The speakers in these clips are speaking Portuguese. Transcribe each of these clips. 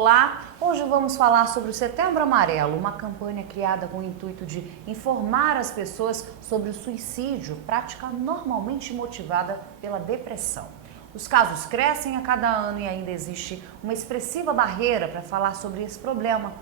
Olá, hoje vamos falar sobre o Setembro Amarelo, uma campanha criada com o intuito de informar as pessoas sobre o suicídio, prática normalmente motivada pela depressão. Os casos crescem a cada ano e ainda existe uma expressiva barreira para falar sobre esse problema.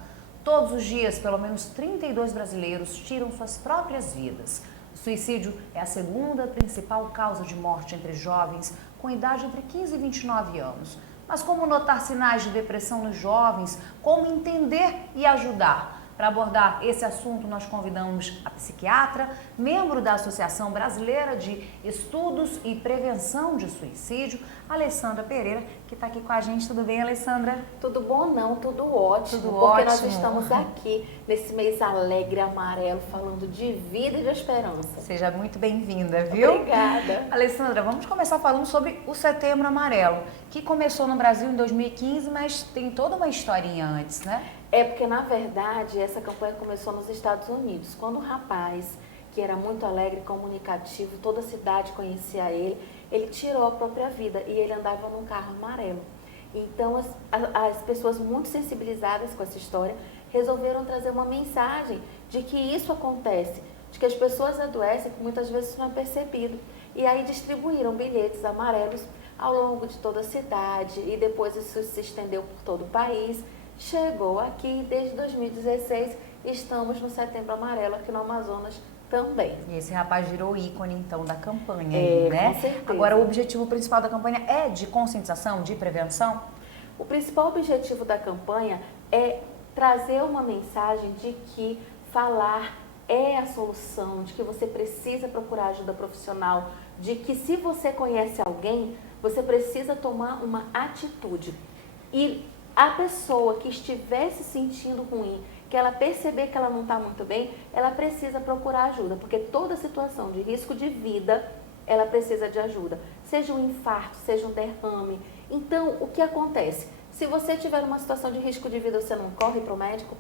Todos os dias, pelo menos 32 brasileiros tiram suas próprias vidas. O suicídio é a segunda principal causa de morte entre jovens com idade entre 15 e 29 anos. Mas como notar sinais de depressão nos jovens? Como entender e ajudar? Para abordar esse assunto, nós convidamos a psiquiatra, membro da Associação Brasileira de Estudos e Prevenção de Suicídio, Alessandra Pereira, que está aqui com a gente. Tudo bem, Alessandra? Tudo bom não, tudo ótimo, Tudo porque ótimo. nós estamos aqui nesse mês alegre, amarelo, falando de vida e de esperança. Seja muito bem-vinda, viu? Obrigada. Alessandra, vamos começar falando sobre o Setembro Amarelo, que começou no Brasil em 2015, mas tem toda uma historinha antes, né? É porque, na verdade, essa campanha começou nos Estados Unidos, quando um rapaz, que era muito alegre, comunicativo, toda a cidade conhecia ele tirou a própria vida e ele andava num carro amarelo. Então, as pessoas muito sensibilizadas com essa história resolveram trazer uma mensagem de que isso acontece, de que as pessoas adoecem, que muitas vezes não é percebido. E aí distribuíram bilhetes amarelos ao longo de toda a cidade e depois isso se estendeu por todo o país. Chegou aqui, desde 2016, estamos no Setembro Amarelo aqui no Amazonas também. E esse rapaz virou ícone, então, da campanha, né? Com certeza. Agora, o objetivo principal da campanha é de conscientização, de prevenção? O principal objetivo da campanha é trazer uma mensagem de que falar é a solução, de que você precisa procurar ajuda profissional, de que se você conhece alguém, você precisa tomar uma atitude. E a pessoa que estiver se sentindo ruim, que ela perceber que ela não está muito bem, ela precisa procurar ajuda, porque toda situação de risco de vida, ela precisa de ajuda. Seja um infarto, seja um derrame. Então, o que acontece? Se você tiver uma situação de risco de vida, você não corre para o médico,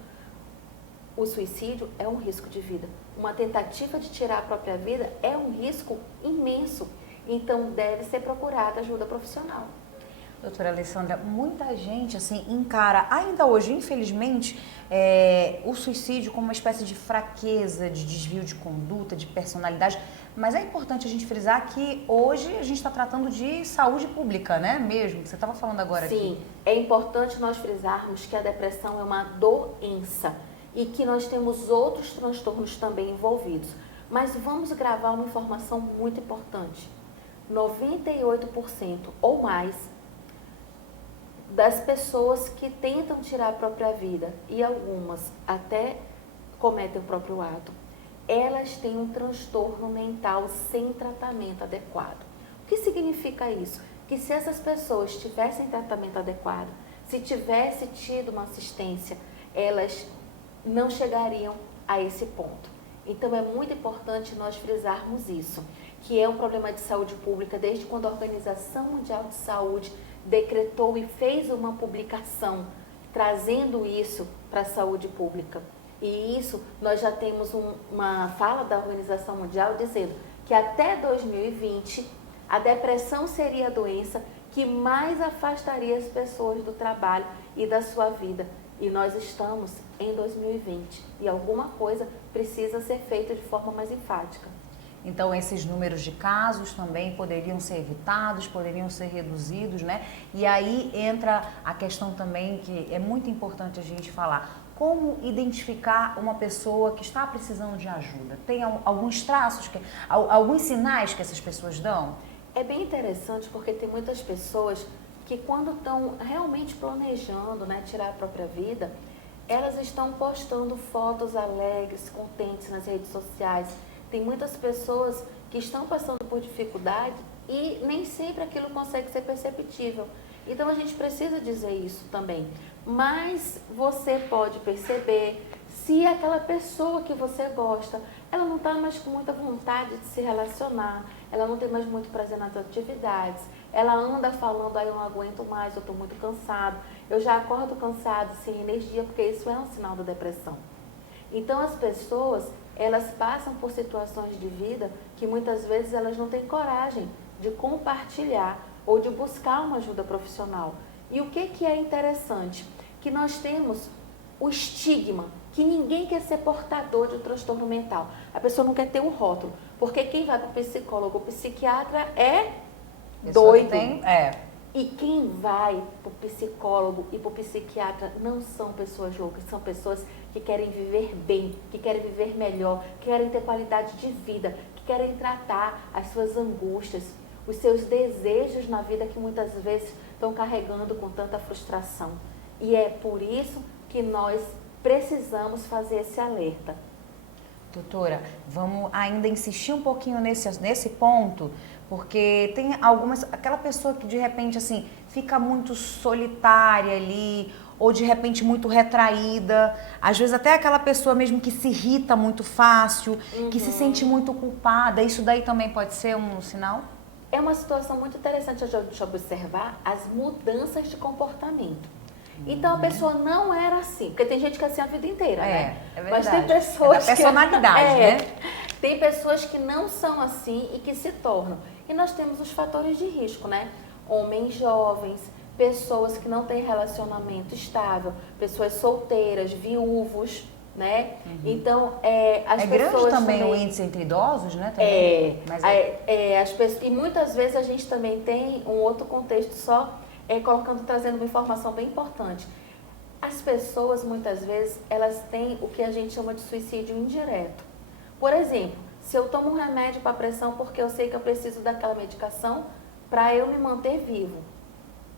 o suicídio é um risco de vida. Uma tentativa de tirar a própria vida é um risco imenso. Então, deve ser procurada ajuda profissional. Doutora Alessandra, muita gente assim encara, ainda hoje, infelizmente, o suicídio como uma espécie de fraqueza, de desvio de conduta, de personalidade. Mas é importante a gente frisar que hoje a gente está tratando de saúde pública, né? Mesmo, você estava falando agora. Sim, aqui. É importante nós frisarmos que a depressão é uma doença e que nós temos outros transtornos também envolvidos. Mas vamos gravar uma informação muito importante. 98% ou mais das pessoas que tentam tirar a própria vida, e algumas até cometem o próprio ato, elas têm um transtorno mental sem tratamento adequado. O que significa isso? Que se essas pessoas tivessem tratamento adequado, se tivesse tido uma assistência, elas não chegariam a esse ponto. Então é muito importante nós frisarmos isso, que é um problema de saúde pública desde quando a Organização Mundial de Saúde decretou e fez uma publicação trazendo isso para a saúde pública. E isso nós já temos uma fala da Organização Mundial dizendo que até 2020 a depressão seria a doença que mais afastaria as pessoas do trabalho e da sua vida. E nós estamos em 2020 e alguma coisa precisa ser feita de forma mais enfática. Então, esses números de casos também poderiam ser evitados, poderiam ser reduzidos, né? E aí entra a questão também que é muito importante a gente falar. Como identificar uma pessoa que está precisando de ajuda? Tem alguns traços, alguns sinais que essas pessoas dão? É bem interessante porque tem muitas pessoas que quando estão realmente planejando, né, tirar a própria vida, elas estão postando fotos alegres, contentes nas redes sociais. Tem muitas pessoas que estão passando por dificuldade e nem sempre aquilo consegue ser perceptível. Então a gente precisa dizer isso também. Mas você pode perceber se aquela pessoa que você gosta, ela não está mais com muita vontade de se relacionar, ela não tem mais muito prazer nas atividades, ela anda falando, eu não aguento mais, eu estou muito cansado, eu já acordo cansado, sem energia, porque isso é um sinal da depressão. Então as pessoas, elas passam por situações de vida que muitas vezes elas não têm coragem de compartilhar ou de buscar uma ajuda profissional. E o que é interessante? Que que nós temos o estigma, que ninguém quer ser portador de um transtorno mental. A pessoa não quer ter um rótulo, porque quem vai para o psicólogo, o psiquiatra é doido. E quem vai para o psicólogo e para o psiquiatra não são pessoas loucas, são pessoas que querem viver bem, que querem viver melhor, que querem ter qualidade de vida, que querem tratar as suas angústias, os seus desejos na vida que muitas vezes estão carregando com tanta frustração. E é por isso que nós precisamos fazer esse alerta. Doutora, vamos ainda insistir um pouquinho nesse ponto, porque tem aquela pessoa que de repente assim, fica muito solitária ali, ou de repente muito retraída, às vezes até aquela pessoa mesmo que se irrita muito fácil, que se sente muito culpada, isso daí também pode ser um sinal? É uma situação muito interessante de observar as mudanças de comportamento. Então a pessoa não era assim, porque tem gente que é assim a vida inteira, né? É verdade. Mas tem pessoas da personalidade, né? Tem pessoas que não são assim e que se tornam. E nós temos os fatores de risco, né? Homens jovens, pessoas que não têm relacionamento estável, pessoas solteiras, viúvos, né? Então, as pessoas grande também o índice entre idosos, né? Também. As pessoas, e muitas vezes a gente também tem um outro contexto só, trazendo uma informação bem importante. As pessoas, muitas vezes, elas têm o que a gente chama de suicídio indireto. Por exemplo, se eu tomo um remédio para pressão porque eu sei que eu preciso daquela medicação para eu me manter vivo,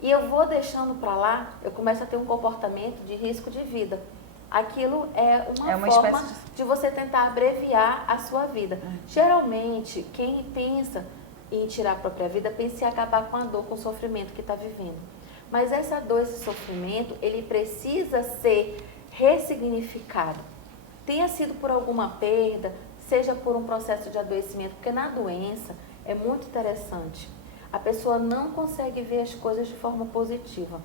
e eu vou deixando para lá, eu começo a ter um comportamento de risco de vida. Aquilo é uma forma de você tentar abreviar a sua vida. Geralmente, quem pensa em tirar a própria vida, pensa em acabar com a dor, com o sofrimento que está vivendo. Mas essa dor, esse sofrimento, ele precisa ser ressignificado. Tenha sido por alguma perda, seja por um processo de adoecimento, porque na doença é muito interessante. A pessoa não consegue ver as coisas de forma positiva.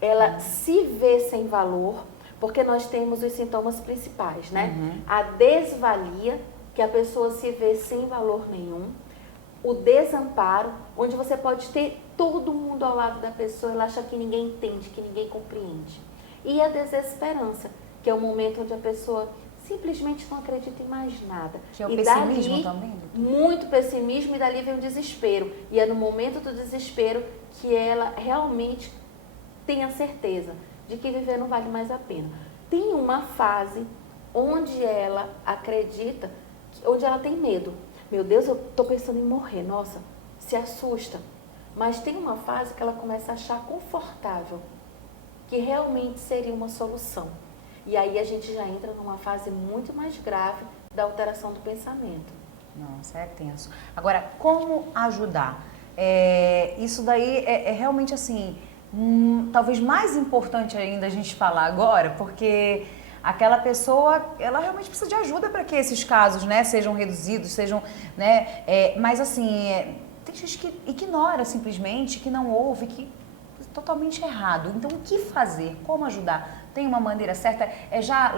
Ela se vê sem valor, porque nós temos os sintomas principais, né? A desvalia, que a pessoa se vê sem valor nenhum. O desamparo, onde você pode ter todo mundo ao lado da pessoa, ela acha que ninguém entende, que ninguém compreende. E a desesperança, que é o momento onde a pessoa simplesmente não acredita em mais nada. Que é o pessimismo também? Muito pessimismo, e dali vem o desespero. E é no momento do desespero que ela realmente tem a certeza de que viver não vale mais a pena. Tem uma fase onde ela acredita, onde ela tem medo. Meu Deus, eu estou pensando em morrer, nossa, se assusta. Mas tem uma fase que ela começa a achar confortável, que realmente seria uma solução. E aí a gente já entra numa fase muito mais grave da alteração do pensamento. Nossa, é tenso. Agora, como ajudar? Isso daí é realmente assim, talvez mais importante ainda a gente falar agora, porque aquela pessoa, ela realmente precisa de ajuda para que esses casos, né, sejam reduzidos, sejam, né, mas assim, tem gente que ignora simplesmente, que não ouve, que é totalmente errado. Então, o que fazer? Como ajudar? Tem uma maneira certa? É já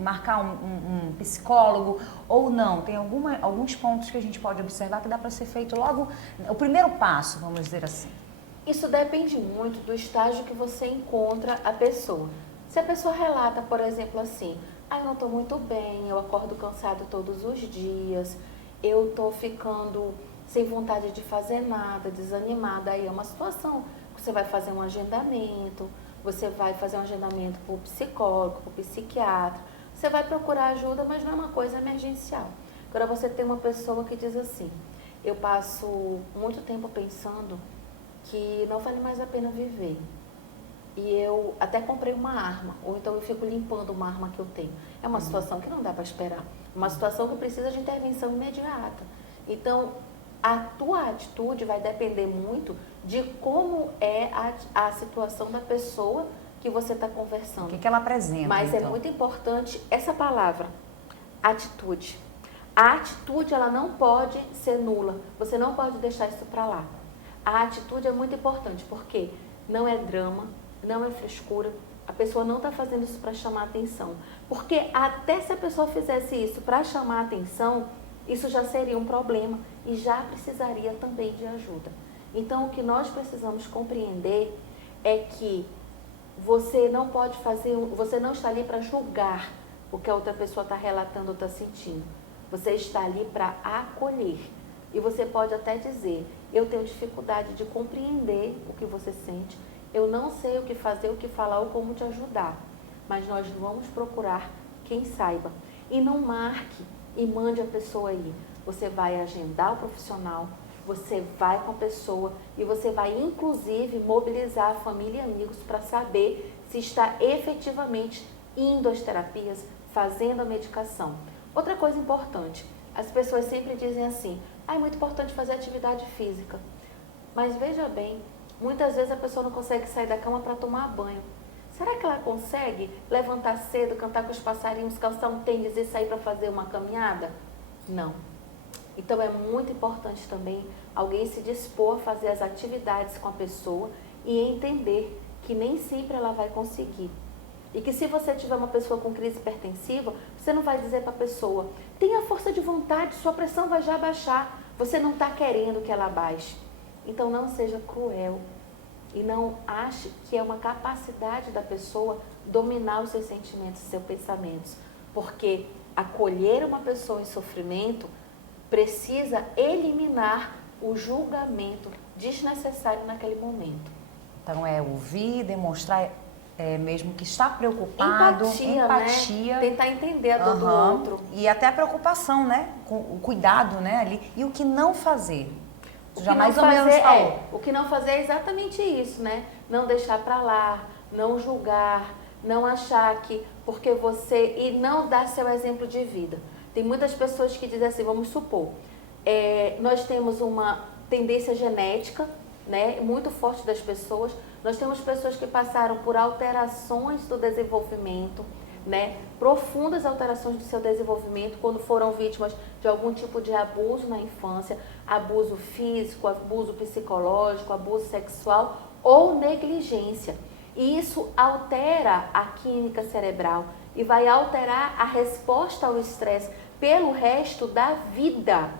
marcar um psicólogo ou não? Tem alguns pontos que a gente pode observar que dá para ser feito logo, o primeiro passo, vamos dizer assim. Isso depende muito do estágio que você encontra a pessoa. Se a pessoa relata, por exemplo, assim, eu não estou muito bem, eu acordo cansado todos os dias, eu estou ficando sem vontade de fazer nada, desanimada, aí é uma situação. Você vai fazer um agendamento, você vai fazer um agendamento para o psicólogo, para o psiquiatra, você vai procurar ajuda, mas não é uma coisa emergencial. Agora você tem uma pessoa que diz assim, eu passo muito tempo pensando que não vale mais a pena viver. E eu até comprei uma arma, ou então eu fico limpando uma arma que eu tenho. É uma situação que não dá para esperar. Uma situação que precisa de intervenção imediata. Então, a tua atitude vai depender muito de como é a situação da pessoa que você está conversando. O que ela apresenta, Mas então? É muito importante essa palavra, atitude. A atitude, ela não pode ser nula. Você não pode deixar isso para lá. A atitude é muito importante, porque não é drama, não é frescura, a pessoa não está fazendo isso para chamar atenção. Porque até se a pessoa fizesse isso para chamar atenção, isso já seria um problema e já precisaria também de ajuda. Então, o que nós precisamos compreender é que você não pode fazer, você não está ali para julgar o que a outra pessoa está relatando ou está sentindo. Você está ali para acolher. E você pode até dizer, eu tenho dificuldade de compreender o que você sente, eu não sei o que fazer, o que falar ou como te ajudar. Mas nós vamos procurar quem saiba. E não marque e mande a pessoa ir. Você vai agendar o profissional, você vai com a pessoa e você vai inclusive mobilizar a família e amigos para saber se está efetivamente indo às terapias, fazendo a medicação. Outra coisa importante, as pessoas sempre dizem assim, é muito importante fazer atividade física. Mas veja bem, muitas vezes a pessoa não consegue sair da cama para tomar banho. Será que ela consegue levantar cedo, cantar com os passarinhos, calçar um tênis e sair para fazer uma caminhada? Não. Então é muito importante também alguém se dispor a fazer as atividades com a pessoa e entender que nem sempre ela vai conseguir. E que se você tiver uma pessoa com crise hipertensiva, você não vai dizer para a pessoa, tenha força de vontade, sua pressão vai já baixar. Você não está querendo que ela baixe. Então não seja cruel e não ache que é uma capacidade da pessoa dominar os seus sentimentos e seus pensamentos. Porque acolher uma pessoa em sofrimento precisa eliminar o julgamento desnecessário naquele momento. Então é ouvir, demonstrar mesmo que está preocupado, empatia. Né? Tentar entender a dor do outro. E até a preocupação, né? Com o cuidado, né? Ali. E o que não fazer. Já mais ou menos falou. O que não fazer é exatamente isso, né? Não deixar para lá, não julgar, não achar que porque você... E não dar seu exemplo de vida. Tem muitas pessoas que dizem assim, vamos supor, nós temos uma tendência genética, né, muito forte das pessoas. Nós temos pessoas que passaram por alterações do desenvolvimento, né, profundas alterações do seu desenvolvimento quando foram vítimas de algum tipo de abuso na infância, abuso físico, abuso psicológico, abuso sexual ou negligência. E isso altera a química cerebral e vai alterar a resposta ao estresse pelo resto da vida.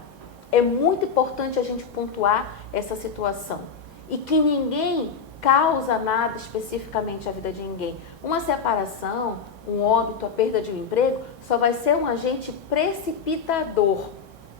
É muito importante a gente pontuar essa situação. E que ninguém causa nada especificamente à vida de ninguém. Uma separação, um óbito, a perda de um emprego, só vai ser um agente precipitador,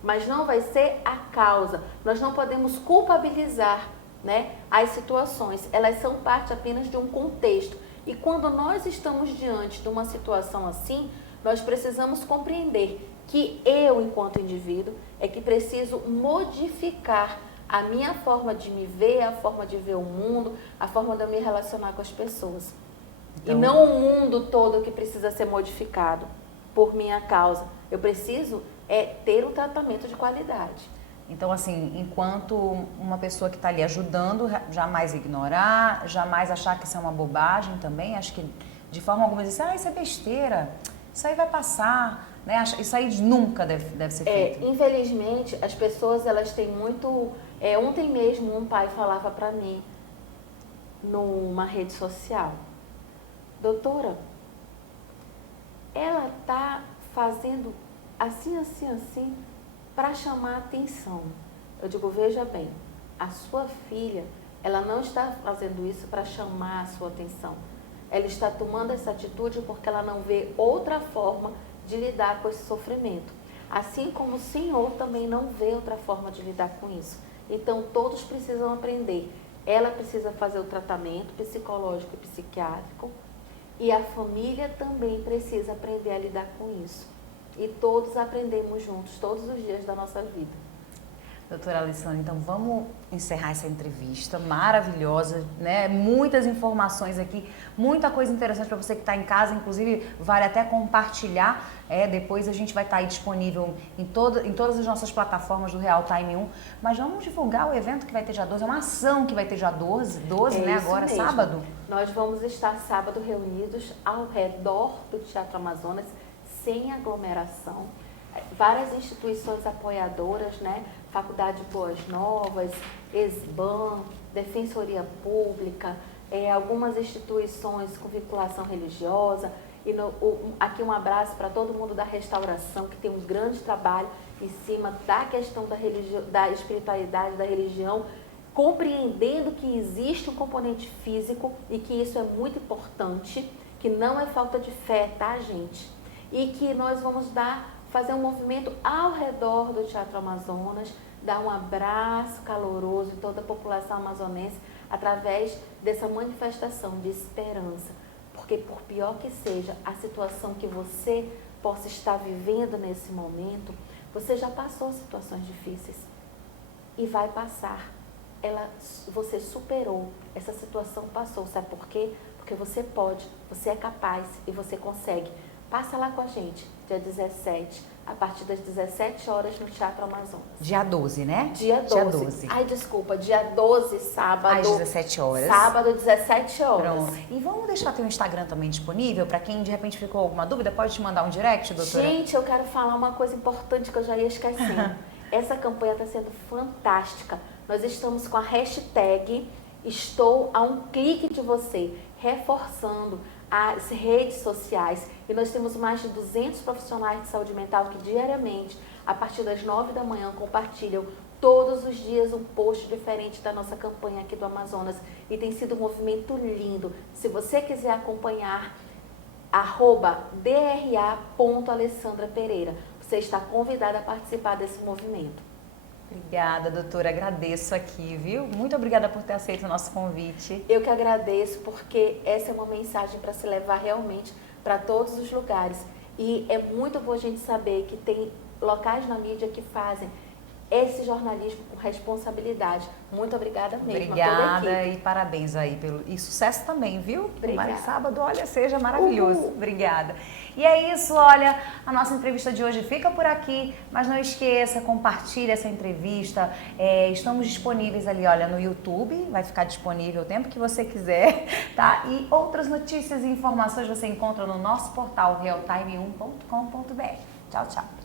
mas não vai ser a causa. Nós não podemos culpabilizar, né, as situações. Elas são parte apenas de um contexto. E quando nós estamos diante de uma situação assim, nós precisamos compreender que eu, enquanto indivíduo, é que preciso modificar a minha forma de me ver, a forma de ver o mundo, a forma de eu me relacionar com as pessoas. Então, e não o mundo todo que precisa ser modificado por minha causa. Eu preciso ter um tratamento de qualidade. Então, assim, enquanto uma pessoa que está ali ajudando, jamais ignorar, jamais achar que isso é uma bobagem também. Acho que de forma alguma dizer, isso é besteira, isso aí vai passar, né? Isso aí nunca deve ser feito. Infelizmente, as pessoas, elas têm muito... ontem mesmo um pai falava para mim, numa rede social, doutora, ela está fazendo assim, para chamar a atenção. Eu digo, veja bem, a sua filha, ela não está fazendo isso para chamar a sua atenção. Ela está tomando essa atitude porque ela não vê outra forma de lidar com esse sofrimento. Assim como o senhor também não vê outra forma de lidar com isso. Então, todos precisam aprender. Ela precisa fazer o tratamento psicológico e psiquiátrico e a família também precisa aprender a lidar com isso. E todos aprendemos juntos, todos os dias da nossa vida. Doutora Alessandra, então vamos encerrar essa entrevista maravilhosa, né? Muitas informações aqui, muita coisa interessante para você que está em casa, inclusive vale até compartilhar. Depois a gente vai estar aí disponível em todas as nossas plataformas do Real Time 1. Mas vamos divulgar o evento que vai ter dia 12, é uma ação que vai ter dia 12, né? Agora, mesmo. Sábado. Nós vamos estar sábado reunidos ao redor do Teatro Amazonas, sem aglomeração. Várias instituições apoiadoras, né? Faculdade Boas Novas, ESBAN, Defensoria Pública, algumas instituições com vinculação religiosa. E aqui um abraço para todo mundo da restauração, que tem um grande trabalho em cima da questão da espiritualidade, da religião, compreendendo que existe um componente físico e que isso é muito importante, que não é falta de fé, tá, gente? E que nós vamos fazer um movimento ao redor do Teatro Amazonas, dar um abraço caloroso em toda a população amazonense através dessa manifestação de esperança. Porque por pior que seja a situação que você possa estar vivendo nesse momento, você já passou situações difíceis e vai passar. Você superou, essa situação passou, sabe por quê? Porque você pode, você é capaz e você consegue. Passa lá com a gente, dia 17, a partir das 17 horas no Teatro Amazonas. Dia 12, né? Dia 12. Dia 12. Ai, desculpa, dia 12, sábado. Às 17 horas. Sábado, 17 horas. Pronto. E vamos deixar teu Instagram também disponível para quem de repente ficou alguma dúvida, pode te mandar um direct, doutora? Gente, eu quero falar uma coisa importante que eu já ia esquecendo. Essa campanha está sendo fantástica. Nós estamos com a hashtag Estou a um clique de você, reforçando as redes sociais. E nós temos mais de 200 profissionais de saúde mental que diariamente, a partir das 9 da manhã, compartilham todos os dias um post diferente da nossa campanha aqui do Amazonas. E tem sido um movimento lindo. Se você quiser acompanhar, @dra.alessandrapereira. Você está convidada a participar desse movimento. Obrigada, doutora. Agradeço aqui, viu? Muito obrigada por ter aceito o nosso convite. Eu que agradeço, porque essa é uma mensagem para se levar realmente para todos os lugares. E é muito bom a gente saber que tem locais na mídia que fazem esse jornalismo com responsabilidade. Muito obrigada mesmo. Obrigada e parabéns aí e sucesso também, viu? Obrigada. Mas sábado, olha, seja maravilhoso. Obrigada. E é isso, olha, a nossa entrevista de hoje fica por aqui, mas não esqueça, compartilhe essa entrevista. Estamos disponíveis ali, olha, no YouTube, vai ficar disponível o tempo que você quiser, tá? E outras notícias e informações você encontra no nosso portal realtime1.com.br. Tchau, tchau.